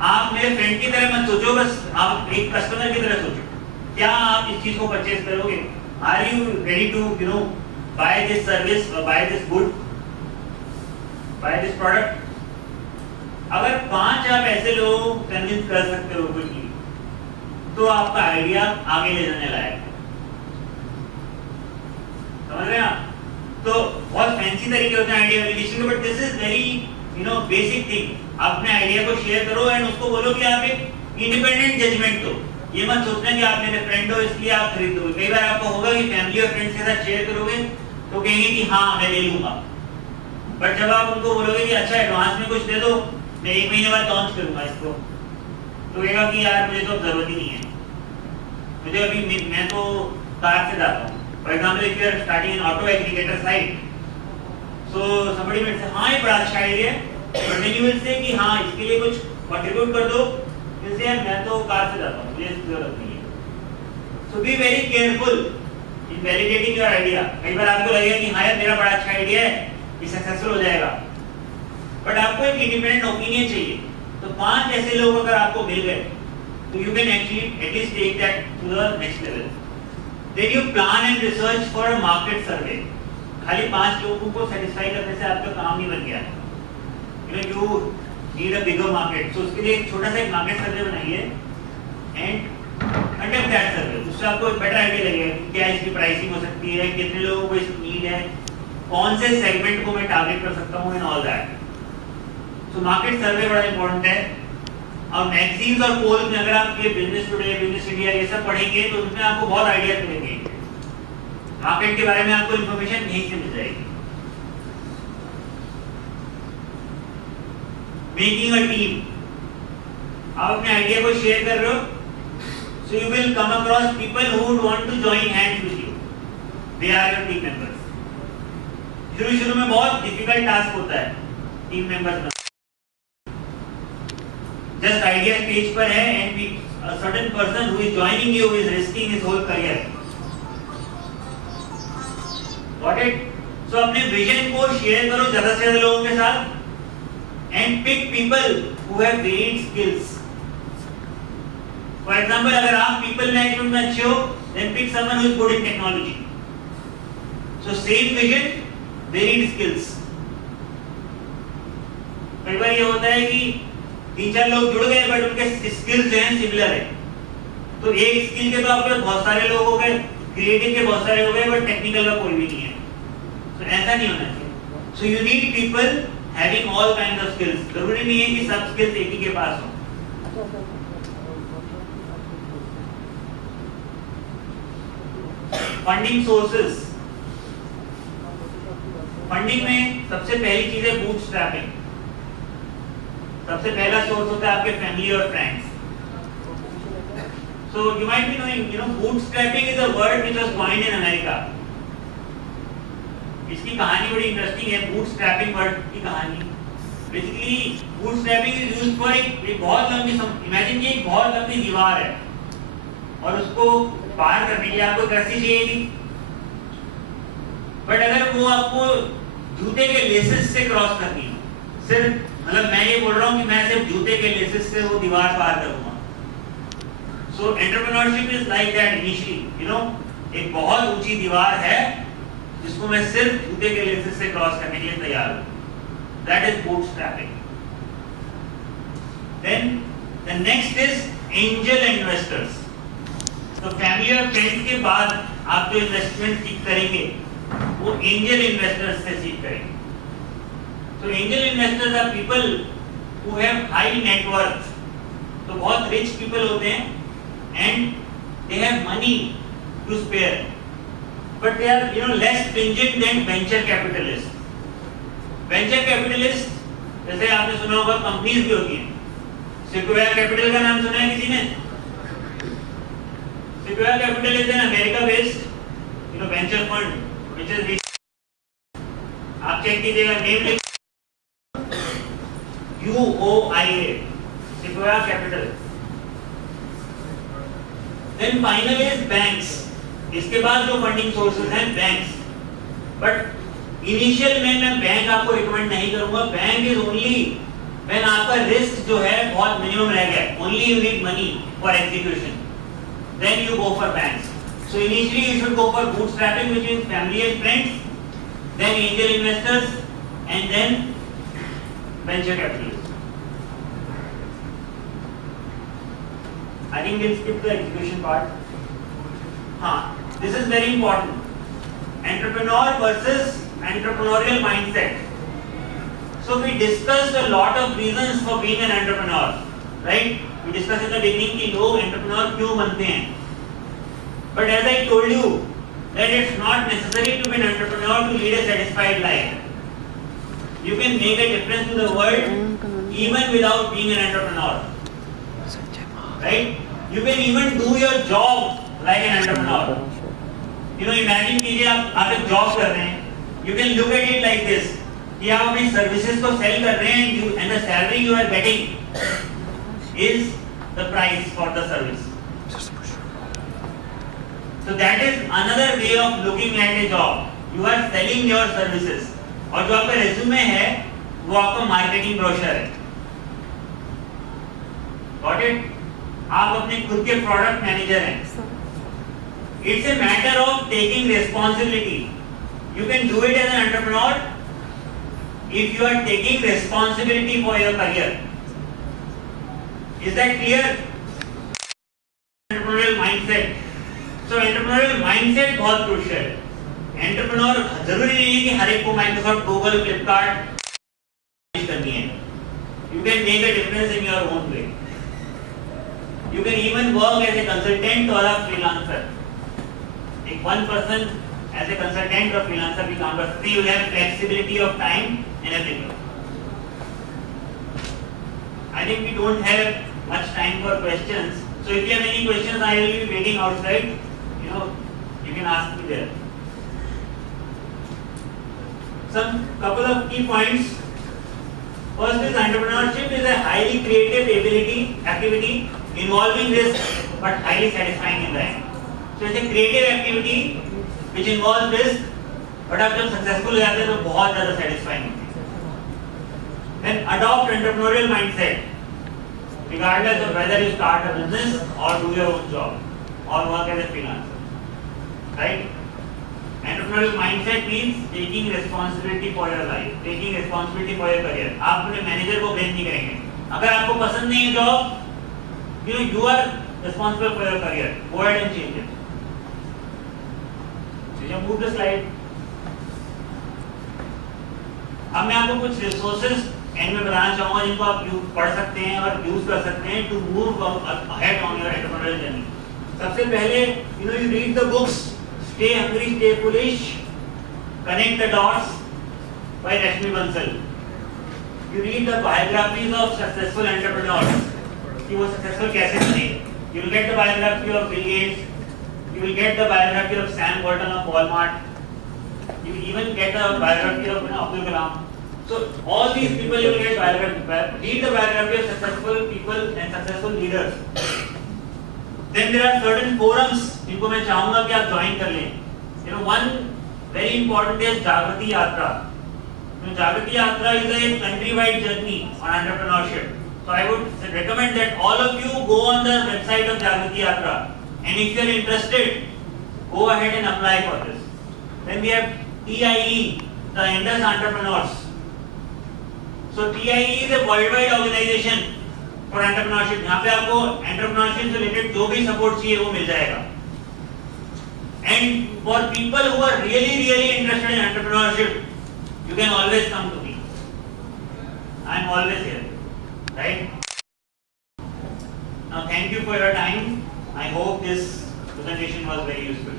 आप मेरे फ्रेंड की तरह मत सोचो, बस आप एक कस्टमर की तरह सोचो। क्या आप इस चीज को परचेज करोगे? Are you ready to buy this service और buy this good, buy this product? अगर 5 आप ऐसे लोगों को कन्विंस कर सकते हो कुछ नहीं, तो आपका आइडिया आगे ले जाने लायक है। समझ रहे हैं आप? तो बहुत फैंसी तरीके होते हैं आइडिया वैलिडेशन के, but this is very basic thing. अपने आइडिया को शेयर करो एंड उसको बोलो कि आप एक इंडिपेंडेंट जजमेंट दो। ये मत सोचना कि आप मेरे फ्रेंड हो इसलिए आप खरीद दोगे। कई बार आपको होगा कि फैमिली और फ्रेंड्स के साथ शेयर करोगे तो कहेंगे कि हाँ मैं ले लूंगा, बट जब आप उनको बोलोगे कि अच्छा एडवांस में कुछ दे दो, मैं 1 महीने बाद लॉन्च करूंगा इसको, तो कहेगा कि यार मुझे तो जरूरत ही नहीं है, मुझे अभी मैं तो कार से जाता हूँ। For example, if you are starting an auto aggregator site, so somebody might say, हाँ ये बड़ा अच्छा आइडिया है, but then you will say कि हाँ इसके लिए कुछ contribute कर दो, इससे यार मैं तो कार से जाता हूँ, मुझे इसकी जरूरत नहीं है। So be very careful in validating your idea. कई बार आपको लगेगा कि हाँ यार मेरा बड़ा अच्छा आइडिया है, ये सक्सेसफुल हो जाएगा, बट आपको एक इंडिपेंडेंट ओपिनियन चाहिए। तो 5 ऐसे लोग अगर आपको मिल गए, तो you can actually at least take that to the next level. Then you plan and research for a market survey. खाली 5 लोगों को सेटिस्फाई करने से आपका काम नहीं बन गया। You need a bigger market. So उसके लिए एक छोटा सा एक मार्केट सर्वे बनाइए and conduct that survey. उससे आपको एक बेटर आइडिया लगेगा कि क्या इसकी प्राइसिंग हो सकती है, कितने लोगों को इसकी नीड है, कौन से सेगमेंट को मैं टारगेट कर सकता हूँ and all that. So market survey बड़ा इंपॉर्टेंट है। और मैगजीन्स और पोल में अगर आप ये बिजनेस टुडे, बिजनेस इंडिया ये सब पढ़ेंगे तो उसमें आपको बहुत आइडिया मिलेंगे, मार्केट के बारे में आपको इंफॉर्मेशन यहीं से मिल जाएगी। मेकिंग अ टीम, आप अपने आइडिया को शेयर कर रहे हो, so you will come across people who would want to join hands with you, they are your team members. शुरू में बहुत डिफिकल्ट टास्क होता है team members, just idea stage पर है and a certain person who is joining you is risking his whole career. Got it? So अपने विजन को शेयर करो ज्यादा से ज्यादा लोगों के साथ and pick people who have varied skills. For example, अगर आप people management में अच्छे हो, then pick someone who is good in technology. So same vision, varied skills. कई बार ये होता है कि 3-4 लोग जुड़ गए बट उनके स्किल्स जो हैं सिमिलर है, तो एक स्किल के तो आपके बहुत सारे लोग हो गए, क्रिएटिव के बहुत सारे हो गए, बट टेक्निकल का कोई भी नहीं है। तो ऐसा नहीं होना चाहिए। So you need people having all kind of skills. जरूरी नहीं है कि सब स्किल्स एक ही के पास हो। फंडिंग सोर्सेस, फंडिंग में सबसे पहली चीज है बूटस्ट्रैपिंग। सबसे पहला सोर्स होता है आपके फैमिली और friends. So you might be knowing, bootstrapping is a word which was coined in America. इसकी कहानी बड़ी इंटरेस्टिंग है, bootstrapping वर्ड की कहानी। Basically, bootstrapping is used for एक बहुत लंबी, imagine कि एक बहुत लंबी दीवार है और उसको पार करने के लिए आपको रस्सी चाहिए, बट अगर वो आपको जूते के लेसेस से क्रॉस करनी हो, सिर्फ मतलब मैं ये बोल रहा हूँ कि मैं सिर्फ जूते के लेसेस से वो दीवार पार करूंगा। So entrepreneurship is like that initially, एक बहुत ऊंची दीवार है जिसको मैं सिर्फ जूते के लेसेस से क्रॉस करने के लिए तैयार हूँ। That is bootstrapping. Then the next is angel investors. तो फैमिली और फ्रेंड्स के बाद आप जो इन्वेस्टमेंट सीख करेंगे वो एंजल इन्वेस्टर्स से सीख करेंगे। So angel investors are people who have high net worth. तो बहुत rich people होते हैं and they have money to spare, but they are less stringent than venture capitalists. Venture capitalists जैसे आपने सुना होगा कंपनीज भी होती हैं। Sequoia Capital का नाम सुना है किसी ने? Sequoia Capital is an America-based venture fund which is आप चेक कीजिएगा name UOIA, Sequoia Capital. Then final is banks. इसके बाद जो फंडिंग सोर्सेज हैं बैंक्स, बट इनिशियल में मैं बैंक आपको रिकमेंड नहीं करूंगा। बैंक इज ओनली when आपका risk जो है बहुत minimum रह गया, only you need money for execution, then you go for banks. So initially you should go for bootstrapping, which is family and friends, then angel investors, and then venture capitalists. I think we'll skip the execution part. This is very important. Entrepreneur versus entrepreneurial mindset. So we discussed a lot of reasons for being an entrepreneur, right? We discussed in the beginning कि लोग entrepreneur क्यों बनते हैं. But as I told you that it's not necessary to be an entrepreneur to lead a satisfied life. You can make a difference to the world even without being an entrepreneur, right? You can even do your job like an entrepreneur. You know, imagine कीजिए आप एक जॉब कर रहे हैं. You can look at it like this. कि आप अपनी सर्विसेज को सेल कर रहे हैं and the salary you are getting is the price for the service. So that is another way of looking at a job. You are selling your services. और जो आपका रेज्यूमे है वो आपका मार्केटिंग ब्रोशर है. Got it? आप अपने खुद के प्रोडक्ट मैनेजर हैं. It's a matter of taking responsibility. You can do it as an entrepreneur if you are taking responsibility for your career. Is that clear? Entrepreneurial mindset. So entrepreneurial mindset बहुत crucial है. Entrepreneur जरूरी नहीं है कि हर एक को Microsoft, Google, Flipkart करनी है. You can make a difference in your own way. You can even work as a consultant or a freelancer. If one person as a consultant or freelancer भी काम कर सकते हैं, you have flexibility of time and everything. I think we don't have much time for questions. So if you have any questions, I will be waiting outside. You know, you can ask me there. Some couple of key points. First is entrepreneurship is a highly creative activity involving risk but highly satisfying in the end. So it's a creative activity which involves risk, but आप जब successful हो जाते हैं तो बहुत ज़्यादा satisfying होती है. Then adopt entrepreneurial mindset, regardless of whether you start a business or do your own job or work as a freelancer, right? Entrepreneurial mindset means taking responsibility for your life, taking responsibility for your career. आप अपने मैनेजर को ब्लेम नहीं करेंगे. अगर आपको पसंद नहीं है job, you are responsible for your career. Go ahead and change it. So move the slide. अब मैं आपको कुछ resources एंड में बताना चाहूँगा जिनको आप पढ़ सकते हैं और यूज कर सकते हैं to move ahead on your entrepreneurial journey. सबसे पहले you read the books Stay Hungry, Stay Foolish, Connect the Dots by Rashmi Bansal. You read the biographies of successful entrepreneurs. कि वो successful कैसे बने. You will get the biography of Bill Gates. You will get the biography of Sam Walton of Walmart. You will even get the biography of Abdul Kalam. So all these people you will get biography. Read the biography of successful people and successful leaders. Then there are certain forums जिनको मैं चाहूँगा कि आप join कर लें. One very important is Jagrati Yatra. Jagrati Yatra is a countrywide journey on entrepreneurship. So I would recommend that all of you go on the website of Jagrati Yatra, and if you are interested, go ahead and apply for this. Then we have TIE, the Indus Entrepreneurs. So TIE is a worldwide organization for entrepreneurship. यहाँ पे आपको entrepreneurship से related जो भी support चाहिए वो मिल जाएगा. And for people who are really interested in entrepreneurship, you can always come to me. I am always here. Right? Now thank you for your time. I hope this presentation was very useful.